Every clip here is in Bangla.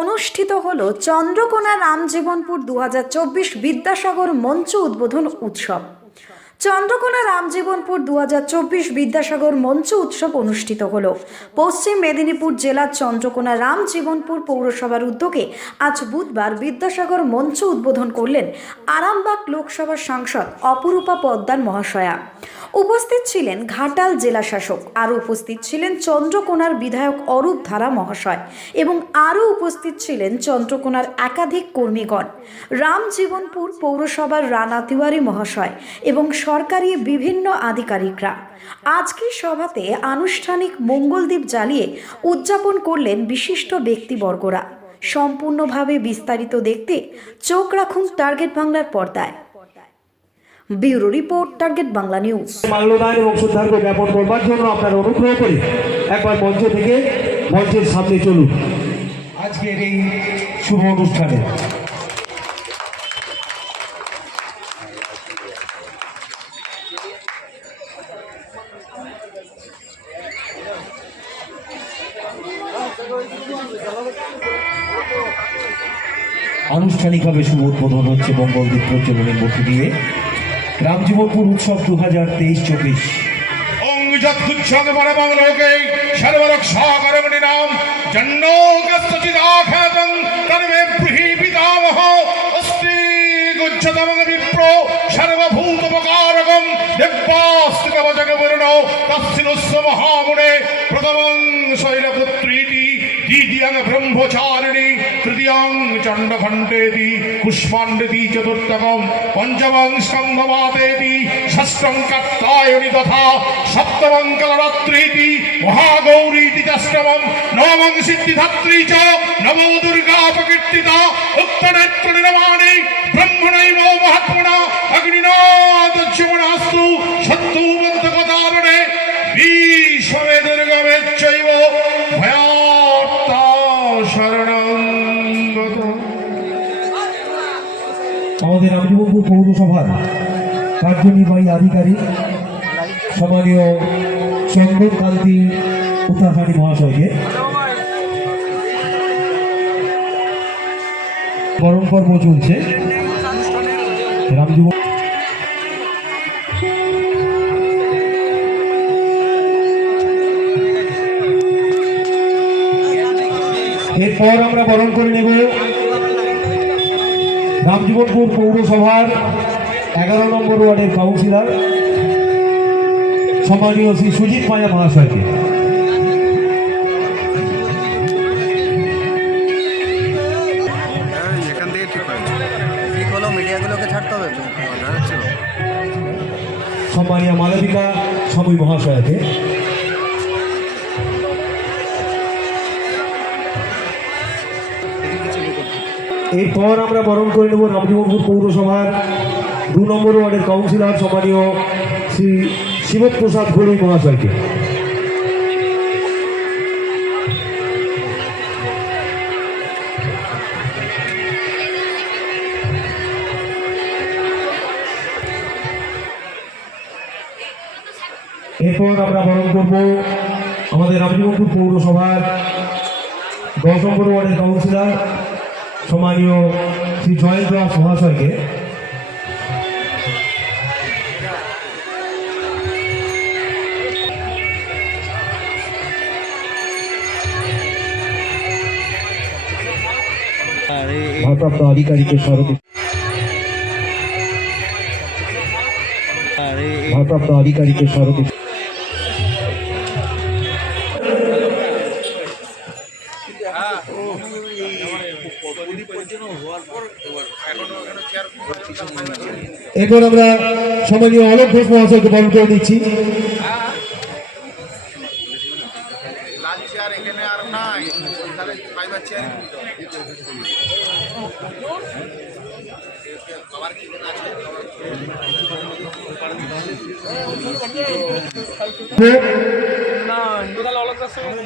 অনুষ্ঠিত হল চন্দ্রকোনা রামজীবনপুর দু হাজার চব্বিশ বিদ্যাসাগর মঞ্চ উদ্বোধন উৎসব। চন্দ্রকোনা রামজীবনপুর দু বিদ্যাসাগর মঞ্চ উৎসব অনুষ্ঠিত হল। পশ্চিম মেদিনীপুর জেলার চন্দ্রকোনা রামজীবনপুর পৌরসভার উদ্যোগে আজ বুধবার বিদ্যাসাগর মঞ্চ উদ্বোধন করলেন আরামবাগ লোকসভার সাংসদ অপরূপা পদ্মার মহাশয়া। উপস্থিত ছিলেন ঘাটাল জেলা শাসক, আরও উপস্থিত ছিলেন চন্দ্রকোনার বিধায়ক অরূপ ধারা মহাশয় এবং আরও উপস্থিত ছিলেন চন্দ্রকোনার একাধিক কর্মীগণ। রামজীবনপুর পৌরসভার রানা তিওয়ারি মহাশয় এবং সরকারি বিভিন্ন আধিকারিকরা। আজকের সভাতে আনুষ্ঠানিক মঙ্গলদ্বীপ জ্বালিয়ে উদযাপন করলেন বিশিষ্ট ব্যক্তিবর্গরা। সম্পূর্ণভাবে বিস্তারিত দেখতে চোখ রাখুন টার্গেট বাংলার পর্দায়। Bureau report target Bangla news. মাল্যদান এবং জ্ঞাপন করবার জন্য আপনার অনুগ্রহ করে একবার মঞ্চ থেকে মঞ্চের সামনে চলুন। আজকের এই শুভ অনুষ্ঠানে আনুষ্ঠানিকভাবে শুভ উদ্বোধন হচ্ছে মঙ্গলদ্বীপ প্রজ্বলনের মধ্য দিয়ে। রামজীবনপুর উৎসব দু হাজার তেইশ চব্বিশ। মহামুনে প্রথমং দ্বিতীয়ং ব্রহ্মচারিণী, তৃতীয়ং চণ্ডঘণ্টেতি কুষ্মাণ্ডেতি চতুর্থকম, পঞ্চমং স্কন্ধমাতেতি ষষ্ঠং কাত্তায়নি তথা সপ্তমং কলরাত্রীতি, মহাগৌরীতি অষ্টমম নবমং সিদ্ধিধাত্রী চ নমো দুর্গা প্রকীর্তিতা উত্তরেত্র আমাদের রামজীবনপুর পৌরসভার কার্যনির্বাহী আধিকারিক, সম্মানীয় চন্দন কান্তি উত্তরাখানী মহাশয়কে। বরণ পর্ব চলছে। রামজীবন এরপর আমরা বরণ করে নেব রামজীবনপুর পৌরসভার এগারো নম্বর ওয়ার্ডের কাউন্সিলর সম্মানীয় শ্রী সুজিত মায়া মহাশয়কে। হ্যাঁ, তো। সম্মানীয় মালবিকা সমী মহাশয়কে। এরপর আমরা বরণ করে নেব রামজীবনপুর পৌরসভার দু নম্বর ওয়ার্ডের কাউন্সিলর সম্মানীয় শ্রী শিবপ্রসাদ ঘড়ুই মহাশয়কে। এরপর আমরা বরণ করব আমাদের রামজীবনপুর পৌরসভার দশ নম্বর ওয়ার্ডের কাউন্সিলর সম্মানীয় শ্রী জয়েন্দ্র দাস মহাশয়কে। ভারপ্রাপ্ত আধিকারিকের স্মারকে ভারপ্রাপ্ত আধিকারিকের স্মারকে এরপর আমরা সম্মানীয় অলোক ঘোষ মহাশয়কে বরণ করে দিচ্ছি।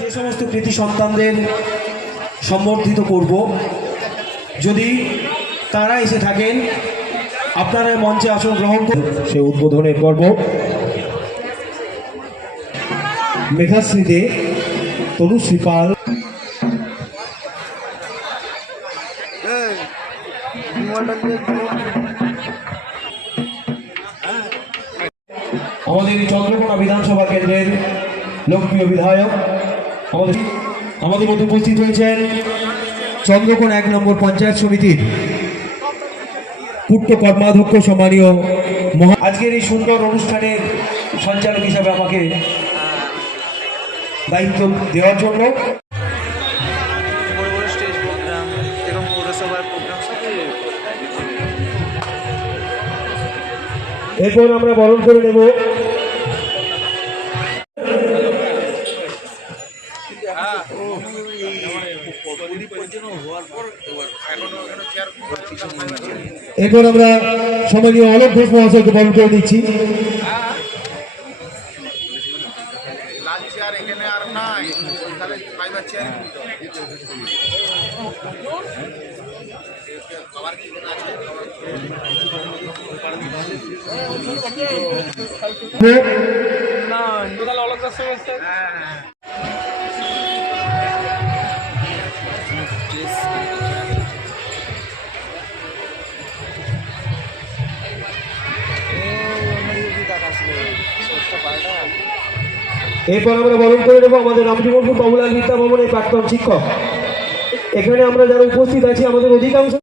যে সমস্ত কৃতি সন্তানদের সম্বর্ধিত করব। যদি তারা এসে থাকেন, আপনারা মঞ্চে আসন গ্রহণ করুন সে উদ্বোধনের পর্ব। মেঘাশ্রীতে তনুশ্রী পাল আমাদের চন্দ্রকোনা বিধানসভা কেন্দ্রের লোকপ্রিয় বিধায়ক, আমাদের আমাদের মধ্যে উপস্থিত হয়েছেন চন্দ্রকোনা এক নম্বর পঞ্চায়েত সমিতির পূর্ত কর্মাধ্যক্ষ সম্মানীয় মহা আজকের এই সুন্দর অনুষ্ঠানের সঞ্চালক হিসাবে আমাকে দায়িত্ব দেওয়ার জন্য এরপর আমরা বরণ করে নেব। এরপর আমরা সম্মানীয় অলোক ঘোষ মহাশয়কে বরণ করে দিচ্ছি। লাল চেয়ার এখানে এরপর আমরা বরণ করে নেব আমাদের রামজীবনপুর বাবুলাল বিদ্যা ভবনের প্রাক্তন শিক্ষক এখানে আমরা যারা উপস্থিত আছি আমাদের অধিকাংশ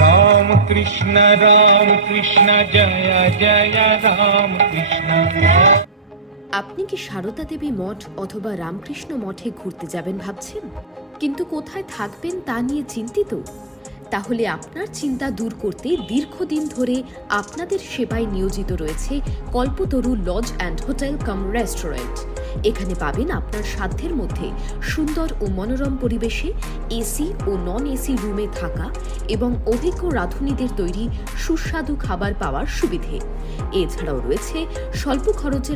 राम कृष्ण राम कृष्ण जय जय राम कृष्ण আপনি কি সারদা দেবী মঠ অথবা রামকৃষ্ণ মঠে ঘুরতে যাবেন ভাবছেন কিন্তু কোথায় থাকবেন তা নিয়ে চিন্তিত? তাহলে আপনার চিন্তা দূর করতে দীর্ঘদিন ধরে আপনাদের সেবায় নিয়োজিত রয়েছে Kalpataru lodge and hotel cum restaurant. এখানে পাবেন আপনার সাধ্যের মধ্যে সুন্দর ও মনোরম পরিবেশে এসি ও নন এসি রুমে থাকা এবং অভিজ্ঞ রাঁধুনিদের তৈরি সুস্বাদু খাবার পাওয়ার সুবিধে। এছাড়াও রয়েছে স্বল্প খরচে